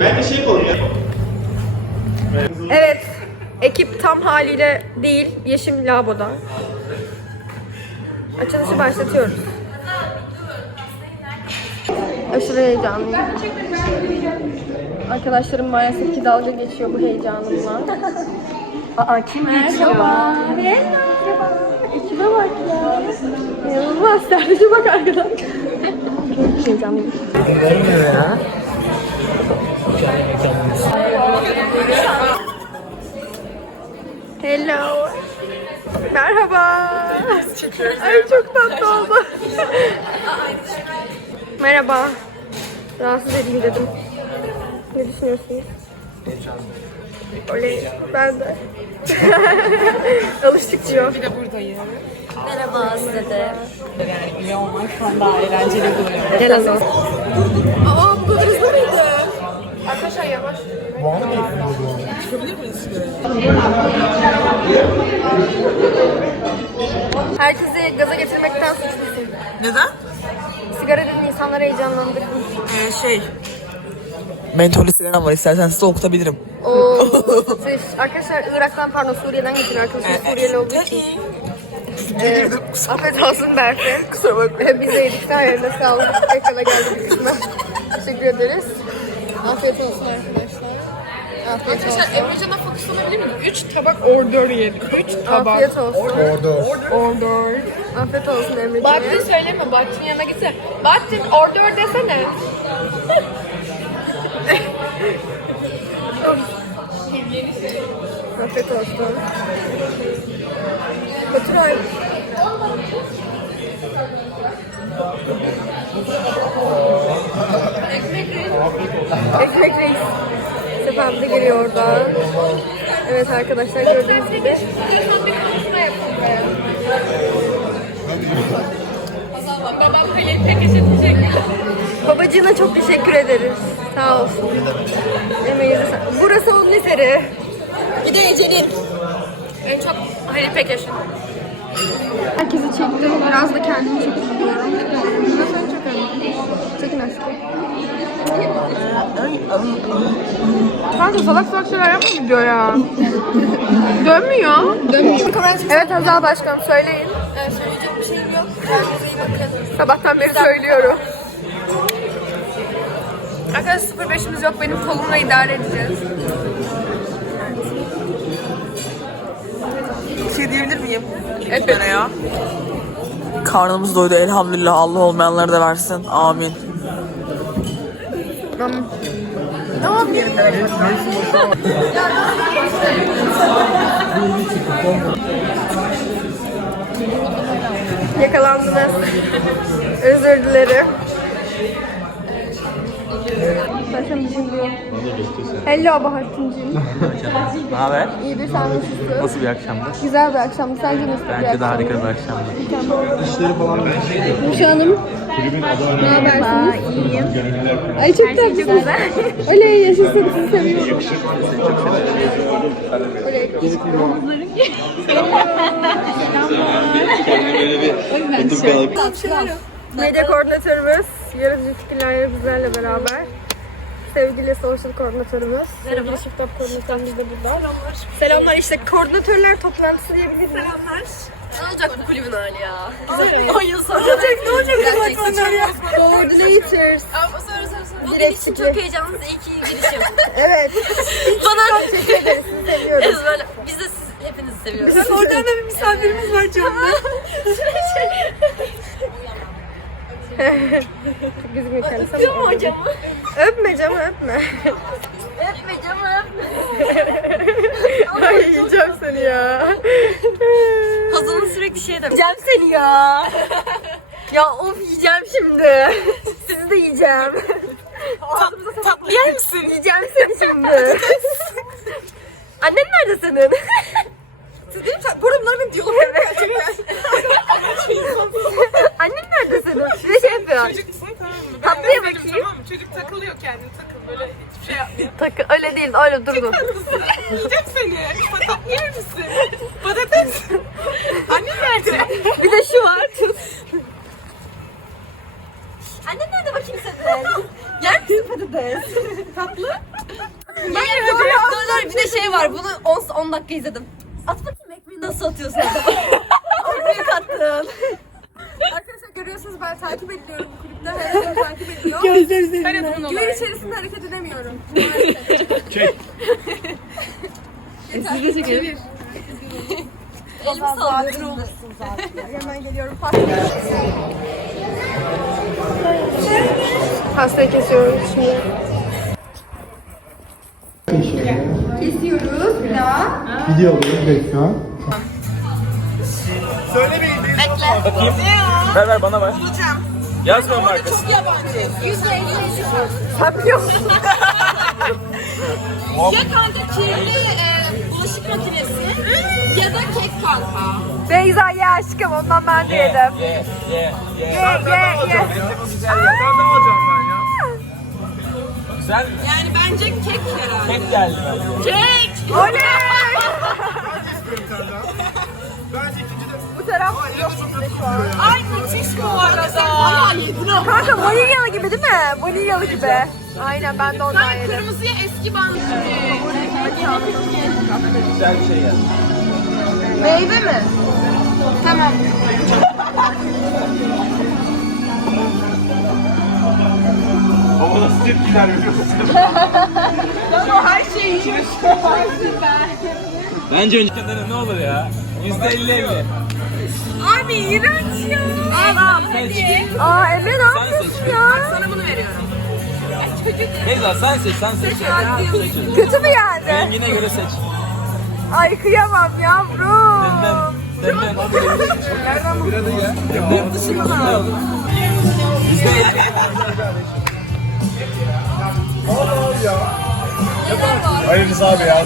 Bence şey konuş ya. Evet. Ekip tam haliyle değil. Yeşim Labo'da. Açılışı başlatıyoruz. Aşırı heyecanlıyım. Arkadaşlarım maalesef ki dalga geçiyor bu heyecanımla. Aa kim geçiyor? Merhaba. Merhaba. Ekibe bak ya. İnanılmaz. Sadece bak arkadan. Heyecanlıyım. Hello. Merhaba. Ay çok tatlı oldu. Merhaba. Rahatsız edeyim dedim. Ne düşünüyorsunuz? Oley. Ben de. Alıştık diyor. Merhaba size de. Yani üye olmak şu an daha eğlenceli buluyorum. Gel Azal. Aa bu kadar hızlı mıydı? Arkadaşlar yavaş. Herkesi gaza getirmekten suçlusun. Neden? Sigara dedin insanları heyecanlandırdın. Ee, şey... Mentolü sigaram var istersen size okutabilirim. Oo, siz arkadaşlar Irak'tan pardon Suriye'den getiriyor arkadaşım Suriyeli olduğu için. Ee, afiyet olsun Berfe. Kusura bakma. Ee, Biz de yedik yerine sağ olun. Ekrana geldik kısmına. Teşekkür ederiz. Afiyet olsun arkadaşlar. Afiyet olsun. Emrecan'a fokuslanabilir miyim? 3 tabak order yedim. 3 tabak. Afiyet olsun. Order. Afiyet olsun Emre'ciğim. Bahattin söyleme. Bahattin'in yanına gitse. Bahattin order desene. Afiyet olsun. Baturay. Ekmek reis. Sefam da geliyor oradan. Evet arkadaşlar gördüğünüz gibi. Babam Halil Pekeş'e teşekkür Babacığına çok teşekkür ederiz. Sağ olsun. Emeğinize Burası onun eseri. Bir de Ece'nin. En çok Halil Pekeş'in. Herkesi çektim. Biraz da kendimi diyorum. Bundan sonra çok önemli. Çekin aşkım. Kanka salak salak şeyler yapma video ya. Dönmüyor. Dönmüyor. Evet Hazal Başkanım söyleyin. Evet, söyleyecek bir şeyim yok. Kendinize iyi bakın. Sabahtan beri söylüyorum. Arkadaşlar 05'imiz yok. Benim kolumla idare edeceğiz. Bir diyebilir miyim? Evet. ya. Karnımız doydu elhamdülillah. Allah olmayanları da versin. Amin. Yakalandınız. Özür dilerim. Başımcığım diyor. Hello Bahattin'cim. Ne haber? İyidir sen nasılsın? Nasıl bir akşamdı? Güzel bir akşamdı. Sence nasıl bir Bence de akşamdı? harika bir akşamdı. Gülşah Hanım. Ne habersiniz? iyiyim. Ay çok tatlısınız. Oley yaşasın sizi seviyorum. Oley. Medya koordinatörümüz, yaratıcı fikirler bizlerle beraber. Sevgili social koordinatörümüz, sevgili shift up koordinatörümüz de burada. Selamlar. Selamlar işte koordinatörler toplantısı diyebilir miyiz? Ne olacak bu kulübün hali ya? Ne olacak koordinatörler ya? Coordinators. Ama sonra sonra sonra. Bugün Direkt için çok heyecanlı iyi ki girişim. Evet. Bana Teşekkür ederiz. Sizi seviyoruz. biz böyle biz de siz hepinizi seviyoruz. Biz oradan bir misafirimiz var canım. Çok kendisi ama. Öpüyor mu? Öpme canım öpme. Öpme canım. Ay yiyeceğim seni ya. Hazal'ın sürekli şey demiş. Yiyeceğim seni ya. Ya of yiyeceğim şimdi. Sizi de yiyeceğim. Tatlı yer misin? Yiyeceğim seni şimdi. Annen nerede senin? Siz mi? Bu arada bunlar benim diyalogum Annen nerede senin? Bir de şey yapıyor. Çocuksun tamam mı? Tatlıya Ben bakayım. Tamam mı? Çocuk takılıyor kendini takıl böyle hiçbir şey yapmıyor. Takı öyle değil öyle durdu. Yiyeceğim seni. Patat yer misin? Patates. Annen nerede? Bir de şu var. Annen nerede bakayım senin? Yer misin patates. Tatlı. Hayır dur dur bir de şey var bunu 10, 10 dakika izledim. At bakayım nasıl atıyorsun adama. Çok büyük attın. Arkadaşlar görüyorsunuz ben takip ediyorum bu kulüpte. Herkes takip ediyor. Gözler üzerinde. Güven içerisinde hareket edemiyorum. Siz de çekelim. Elimi sallıyorum. Hemen geliyorum. Pastayı kesiyoruz şimdi. Kesiyoruz. Bir daha. Gidiyor bu dakika. Bakayım. Ver ver bana ver. Yazmıyorum arkası. Sen biliyor musun? Ya kanka kirli e, bulaşık makinesi ya da kek kanka. Beyza ye aşkım ondan ben de yedim. Ye ye ye. Ye ye ye. Sen ne alacağım ben ya? Güzel mi? Yani bence kek herhalde. Tek geldi bence. Kek! Oley! Kanka vanilyalı gibi değil mi? Vanilyalı gibi. Aynen ben de ondan Ben yedim. kırmızıya eski bandı. Güzel bir şey geldi. Meyve mi? Tamam. Ama nasıl tepkiler veriyorsun? Bence önce kadını ne olur ya? Yüzde elli elli. Abi iğrenç ya. Al al hadi. Aa Emre ne Sen yapıyorsun seç. ya? Sana bunu veriyorum. Neyse sen seç sen seç. Kötü mü geldi? Rengine göre seç. Ay kıyamam yavrum. Demden. Demden. Demden. Dışına Yüzde elli. Hayırlısı abi ya.